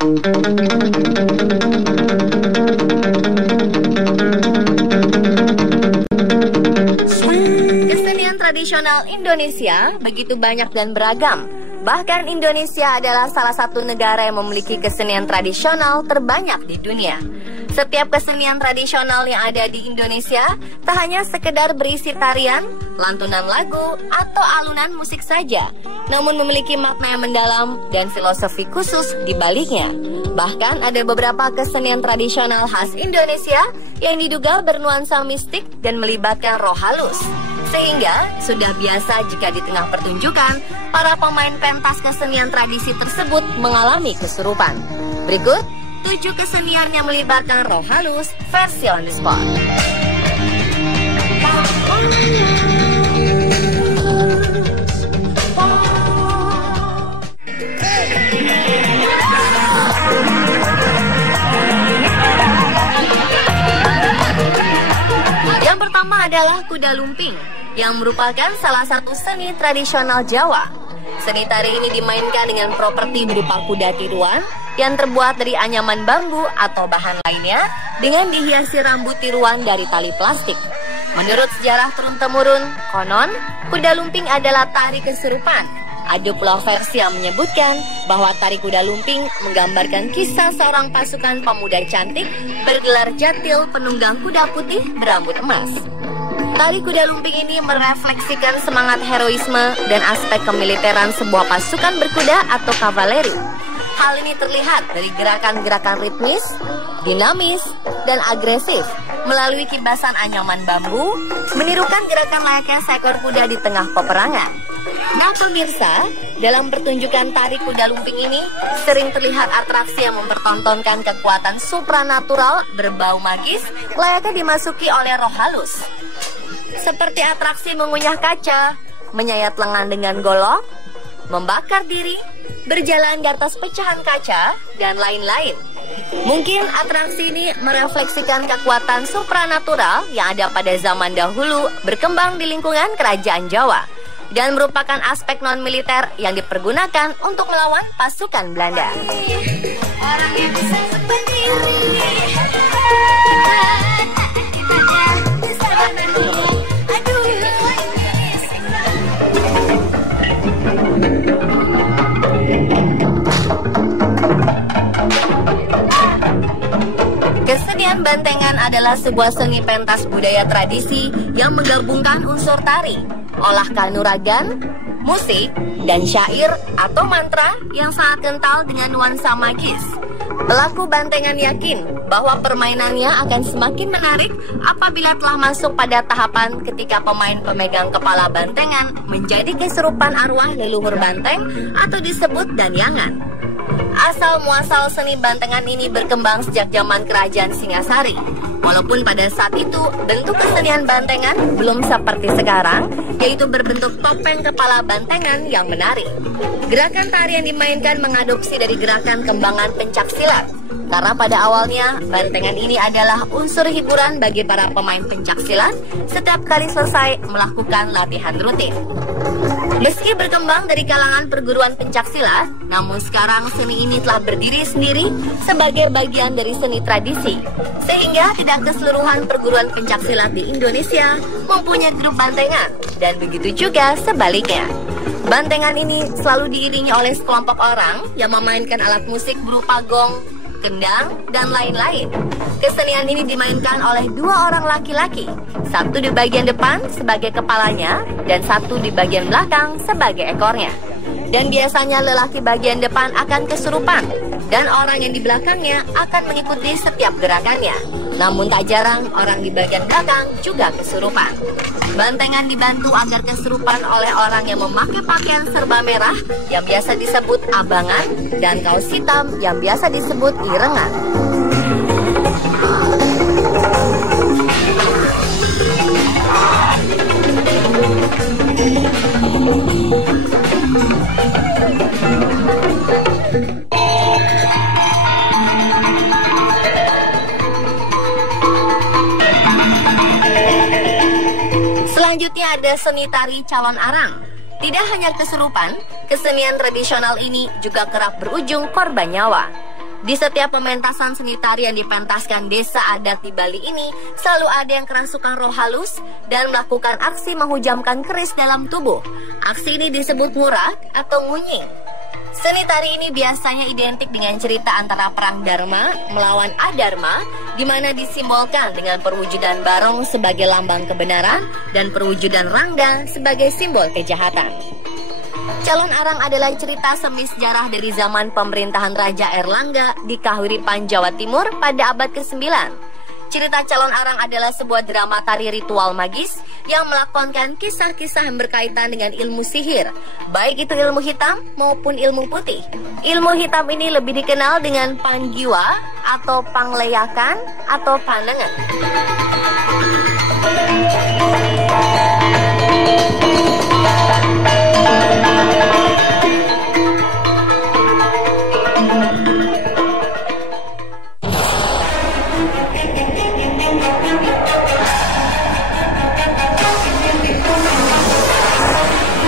Kesenian tradisional Indonesia begitu banyak dan beragam. Bahkan Indonesia adalah salah satu negara yang memiliki kesenian tradisional terbanyak di dunia. Setiap kesenian tradisional yang ada di Indonesia tak hanya sekedar berisi tarian, lantunan lagu, atau alunan musik saja, namun memiliki makna yang mendalam dan filosofi khusus di baliknya. Bahkan ada beberapa kesenian tradisional khas Indonesia yang diduga bernuansa mistik dan melibatkan roh halus. Sehingga sudah biasa jika di tengah pertunjukan, para pemain pentas kesenian tradisi tersebut mengalami kesurupan. Berikut 7 kesenian yang melibatkan roh halus versi on the spot. Yang pertama adalah kuda lumping, yang merupakan salah satu seni tradisional Jawa. Seni tari ini dimainkan dengan properti berupa kuda tiruan yang terbuat dari anyaman bambu atau bahan lainnya dengan dihiasi rambut tiruan dari tali plastik. Menurut sejarah turun-temurun, konon kuda lumping adalah tari kesurupan. Ada pula versi yang menyebutkan bahwa tari kuda lumping menggambarkan kisah seorang pasukan pemuda cantik bergelar jatil penunggang kuda putih berambut emas. Tari kuda lumping ini merefleksikan semangat heroisme dan aspek kemiliteran sebuah pasukan berkuda atau kavaleri. Hal ini terlihat dari gerakan-gerakan ritmis, dinamis, dan agresif melalui kibasan anyaman bambu, menirukan gerakan layaknya seekor kuda di tengah peperangan. Nah pemirsa, dalam pertunjukan tari kuda lumping ini sering terlihat atraksi yang mempertontonkan kekuatan supranatural berbau magis layaknya dimasuki oleh roh halus. Seperti atraksi mengunyah kaca, menyayat lengan dengan golok, membakar diri, berjalan di atas pecahan kaca, dan lain-lain. Mungkin atraksi ini merefleksikan kekuatan supranatural yang ada pada zaman dahulu berkembang di lingkungan kerajaan Jawa dan merupakan aspek non-militer yang dipergunakan untuk melawan pasukan Belanda. Orang yang bisa Kesenian bantengan adalah sebuah seni pentas budaya tradisi yang menggabungkan unsur tari, olah kanuragan, musik, dan syair atau mantra yang sangat kental dengan nuansa magis. Pelaku bantengan yakin bahwa permainannya akan semakin menarik apabila telah masuk pada tahapan ketika pemain pemegang kepala bantengan menjadi kesurupan arwah leluhur banteng atau disebut danyangan. Asal-muasal seni bantengan ini berkembang sejak zaman kerajaan Singasari. Walaupun pada saat itu bentuk kesenian bantengan belum seperti sekarang, yaitu berbentuk topeng kepala bantengan yang menarik. Gerakan tari yang dimainkan mengadopsi dari gerakan kembangan pencaksilat. Karena pada awalnya, bantengan ini adalah unsur hiburan bagi para pemain pencaksilat setiap kali selesai melakukan latihan rutin. Meski berkembang dari kalangan perguruan pencaksilat, namun sekarang seni ini telah berdiri sendiri sebagai bagian dari seni tradisi. Sehingga tidak keseluruhan perguruan pencaksilat di Indonesia mempunyai grup bantengan, dan begitu juga sebaliknya. Bantengan ini selalu diiringi oleh sekelompok orang yang memainkan alat musik berupa gong, kendang, dan lain-lain. Kesenian ini dimainkan oleh 2 orang laki-laki, satu di bagian depan sebagai kepalanya dan satu di bagian belakang sebagai ekornya. Dan biasanya lelaki bagian depan akan kesurupan dan orang yang di belakangnya akan mengikuti setiap gerakannya. Namun tak jarang orang di bagian belakang juga kesurupan. Bantengan dibantu agar kesurupan oleh orang yang memakai pakaian serba merah yang biasa disebut abangan dan kaos hitam yang biasa disebut irengan. Selanjutnya ada seni tari calon arang. Tidak hanya kesurupan, kesenian tradisional ini juga kerap berujung korban nyawa. Di setiap pementasan seni tari yang dipentaskan desa adat di Bali ini, selalu ada yang kerasukan roh halus dan melakukan aksi menghujamkan keris dalam tubuh. Aksi ini disebut ngurak atau ngunying. Seni tari ini biasanya identik dengan cerita antara perang Dharma melawan Adharma, di mana disimbolkan dengan perwujudan barong sebagai lambang kebenaran dan perwujudan rangga sebagai simbol kejahatan. Calon Arang adalah cerita semi sejarah dari zaman pemerintahan Raja Erlangga di Kahuripan, Jawa Timur pada abad ke-9. Cerita Calon Arang adalah sebuah drama tari ritual magis yang melakonkan kisah-kisah yang berkaitan dengan ilmu sihir, baik itu ilmu hitam maupun ilmu putih. Ilmu hitam ini lebih dikenal dengan panggiwa atau pangleyakan atau panangan.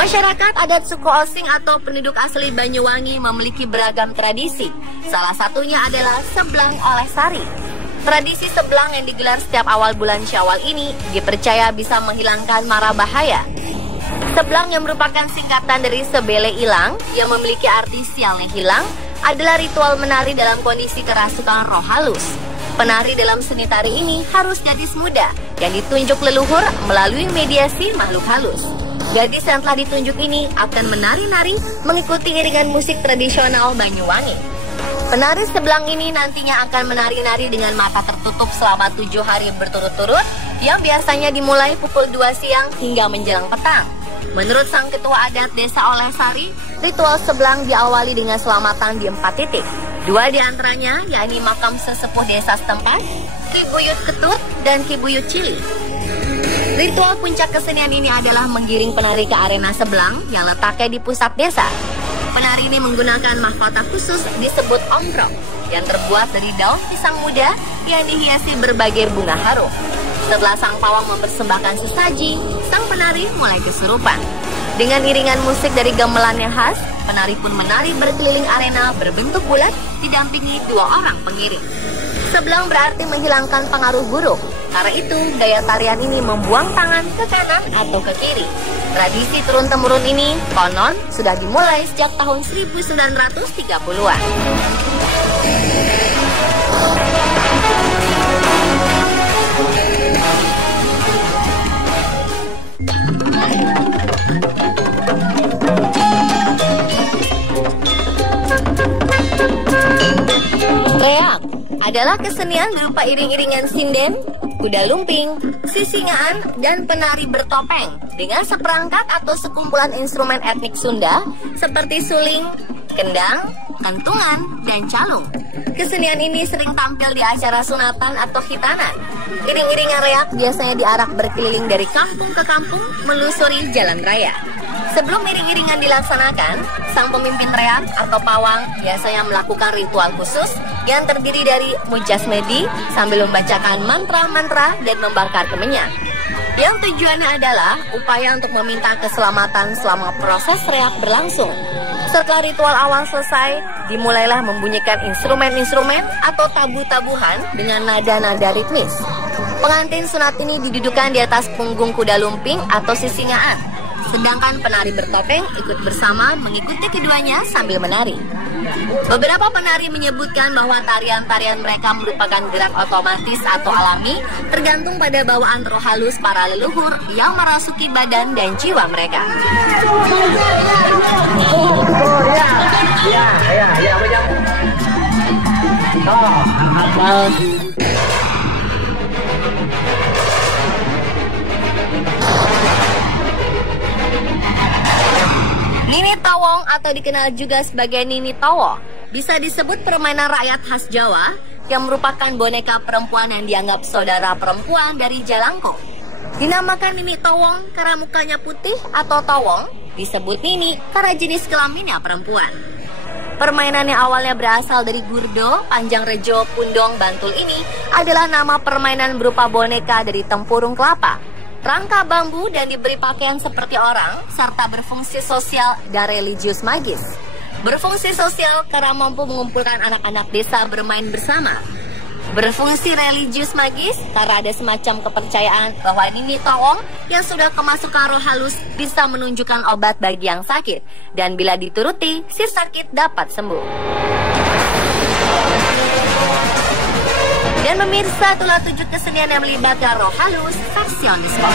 Masyarakat adat suku Osing atau penduduk asli Banyuwangi memiliki beragam tradisi. Salah satunya adalah Seblang oleh Sari. Tradisi seblang yang digelar setiap awal bulan Syawal ini dipercaya bisa menghilangkan mara bahaya. Seblang yang merupakan singkatan dari sebele ilang yang memiliki arti sialnya hilang adalah ritual menari dalam kondisi kerasukan roh halus. Penari dalam seni tari ini harus gadis muda yang ditunjuk leluhur melalui mediasi makhluk halus. Gadis yang telah ditunjuk ini akan menari-nari mengikuti iringan musik tradisional Banyuwangi. Penari seblang ini nantinya akan menari-nari dengan mata tertutup selama 7 hari berturut-turut yang biasanya dimulai pukul 2 siang hingga menjelang petang. Menurut sang ketua adat desa Oleh Sari, ritual seblang diawali dengan selamatan di 4 titik. 2 diantaranya yakni makam sesepuh desa setempat, Ki Buyut Ketut dan Ki Buyut Cili. Ritual puncak kesenian ini adalah menggiring penari ke arena seblang yang letaknya di pusat desa. Penari ini menggunakan mahkota khusus disebut ongkrok yang terbuat dari daun pisang muda yang dihiasi berbagai bunga harum. Setelah sang pawang mempersembahkan sesaji, sang penari mulai kesurupan. Dengan iringan musik dari gamelan yang khas, penari pun menari berkeliling arena berbentuk bulat didampingi 2 orang pengiring. Seblang berarti menghilangkan pengaruh buruk. Karena itu, gaya tarian ini membuang tangan ke kanan atau ke kiri. Tradisi turun-temurun ini konon sudah dimulai sejak tahun 1930-an. Reak adalah kesenian berupa iring-iringan sinden, kuda lumping, sisingaan, dan penari bertopeng dengan seperangkat atau sekumpulan instrumen etnik Sunda seperti suling, kendang, kentungan, dan calung. Kesenian ini sering tampil di acara sunatan atau khitanan. Iring-iringan reak biasanya diarak berkeliling dari kampung ke kampung melusuri jalan raya. Sebelum iring-iringan dilaksanakan, sang pemimpin reak atau pawang biasanya melakukan ritual khusus yang terdiri dari mujasmedi sambil membacakan mantra-mantra dan membakar kemenyan. Yang tujuannya adalah upaya untuk meminta keselamatan selama proses reak berlangsung. Setelah ritual awal selesai, dimulailah membunyikan instrumen-instrumen atau tabu-tabuhan dengan nada-nada ritmis. Pengantin sunat ini didudukan di atas punggung kuda lumping atau sisingaan. Sedangkan penari bertopeng ikut bersama mengikuti keduanya sambil menari. Beberapa penari menyebutkan bahwa tarian-tarian mereka merupakan gerak otomatis atau alami, tergantung pada bawaan roh halus para leluhur yang merasuki badan dan jiwa mereka. Nini Tawong atau dikenal juga sebagai Nini Towo bisa disebut permainan rakyat khas Jawa yang merupakan boneka perempuan yang dianggap saudara perempuan dari Jalangkung. Dinamakan Nini Tawong karena mukanya putih atau tawong, disebut Nini karena jenis kelaminnya perempuan. Permainan yang awalnya berasal dari Gurdo, Panjangrejo, Pundong, Bantul ini adalah nama permainan berupa boneka dari tempurung kelapa, rangka bambu dan diberi pakaian seperti orang, serta berfungsi sosial dan religius magis. Berfungsi sosial karena mampu mengumpulkan anak-anak desa bermain bersama. Berfungsi religius magis karena ada semacam kepercayaan bahwa Nini Tawong yang sudah kemasukan roh halus bisa menunjukkan obat bagi yang sakit, dan bila dituruti, si sakit dapat sembuh. Dan pemirsa, itulah 7 kesenian yang melibatkan roh halus versionis pop.